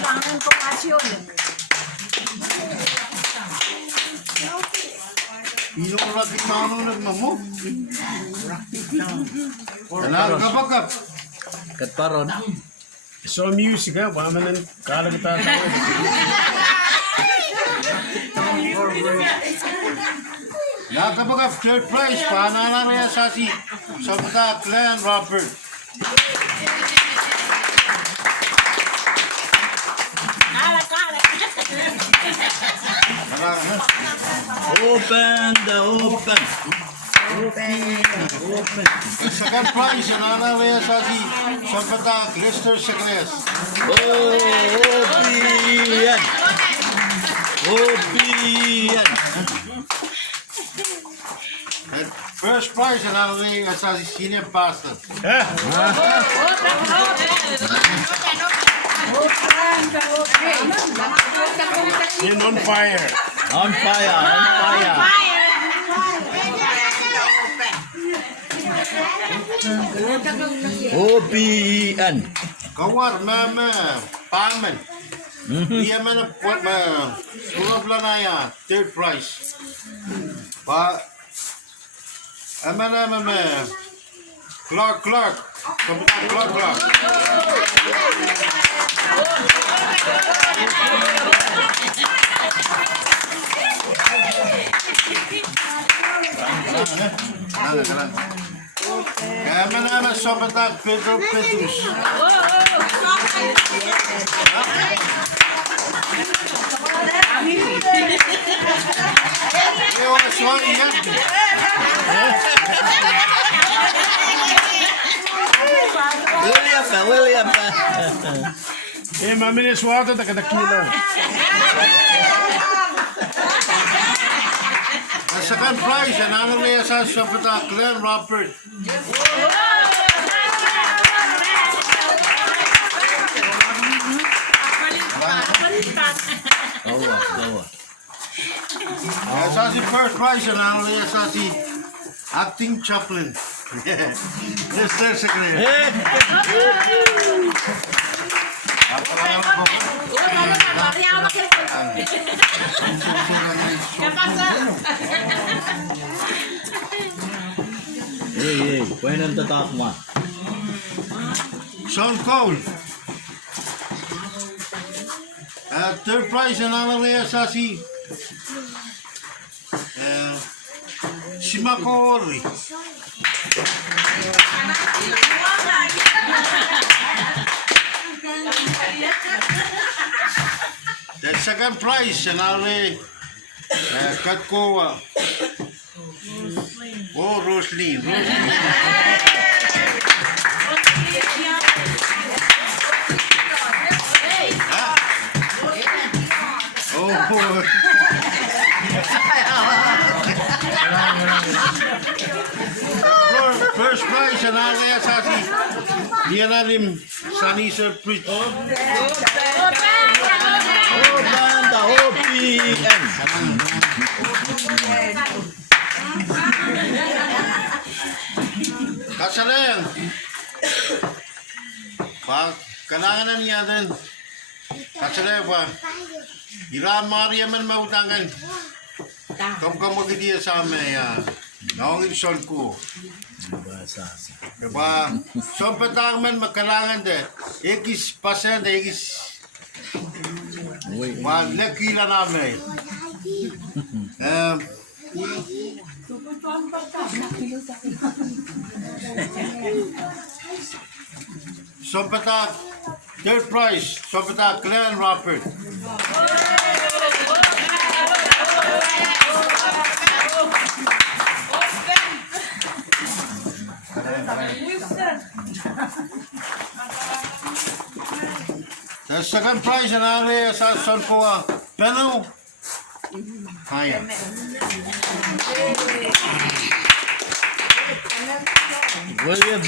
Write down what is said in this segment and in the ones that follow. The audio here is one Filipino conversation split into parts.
Kailangan impormasyon. Yung rating manunod mo. Nagkabagap. Katparon. So music ha, wala man ang kalagatan. Nagkabagap third prize pananaraya sa si Sabta Clan Robert. Open the open. Second prize nananaraya sa si Sabta Glister Secrets. Opian. Opian. And first prize nananaraya sa si Senior Pastor. Yun on fire. On fire, on fire. Opian. Kawar mama paman. Iya mana pot ma. Surab lanaya third prize. Pa amana mama. Clark. Kapitan Clark. Amana sobat Pedro Petrus. William pa. Eh, mami ni suwata takadakilo. Second prize nananaraya sa Sabta Clan Robert. Gawa. Sa si first prize nananaraya sa si acting chaplain. Mr. Secretary. Hey, pueden tatak mo. Sean Cole. Third prize nananaraya sa si Shimakori. The second prize nananaraya Katkowa. Oh, Roslyn. Oh. First prize nananaraya sa si Dianalim Sanisa Preach. Open the OPN. Kasalayang. Kailangan na niya din. Kasalayang pa. Iramari man mautangan. Kamkamagadiya sa amin. Naongin son ko. Diba? So patang man magkailangan din. Ikis pasen, ikis. Malakila namin. Sompata third prize, Sompata Clan Robert. The second prize nananaraya sa Sonpoa Peno. Kaya. William.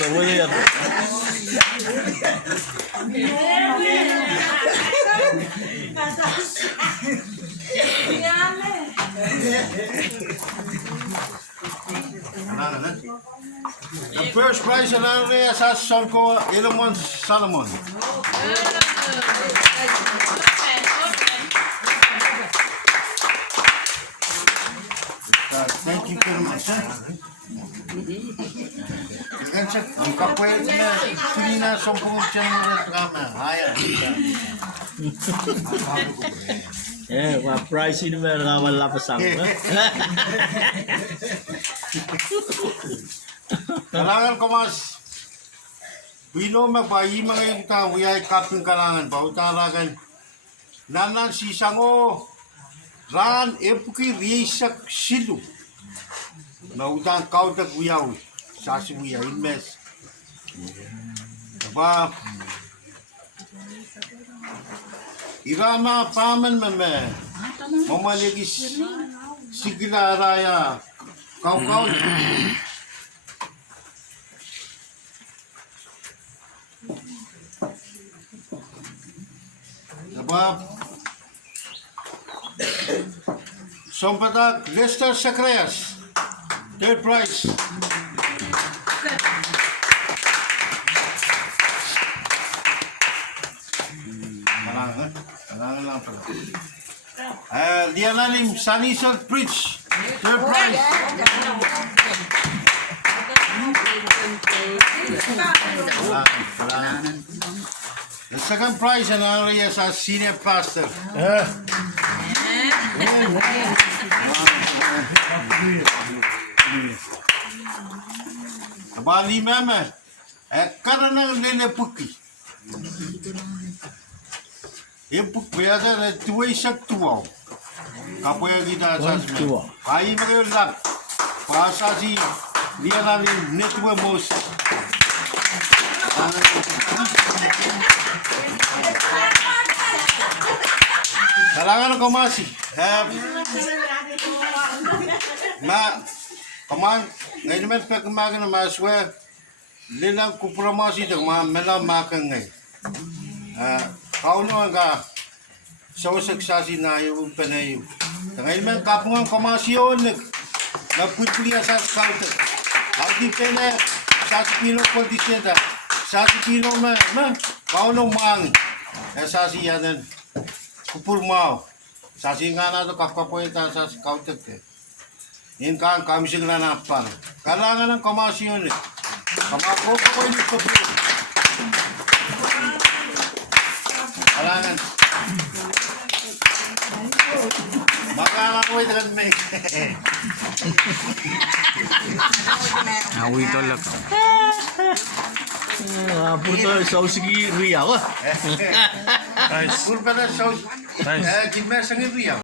The first prize nananaraya sa Sonpoa Solomon. Thank you very much. Kan sa kapoy na free na sompong tiyan na drama. Haya. Price ini memang wala pasang. Kalangan ko mas bino mabayi mga ita uyay kaping kalangan ba utaragan nanan si sango ran epuki risak silu na utang kautak uyaw sasi uyay mes ba irama paman mame mamaligis sigila raya kau Abab Sompatak Lester Sacreas third prize Kalangan lang pala Lianalim Sanisal Bridge third prize Kalangan The second prize and area as senior pastor. Bali mama, karena lele puki. Puk biasa le tuai sak tuau. Kapoya kita asas me. Ai mereka lap. Pasasi dia lali netwe mos. Kalangan ko masih. Kaman ngayon naman pagkamaga na maswa lilang kupramasi ng mga melamakang ngay. Kauno nga sa saksasi na yung panayo. Ngayon naman kapungang komasyon nagputuli sa scouter. Ang pena sa kilo kontisenta. Sa kilo kauno mangi. Sa siyanan kupur mau. Sa singana to kapkapoy ta sa scouter ke. Yung kami sigla na pan. Kalangan ng komasyon eh. Kamako ko yung kapur. Kalangan. Makalang ko ito may. Awi tolak. Purto sausigi riya ko. Purpada saus. Kimmer sangi riya.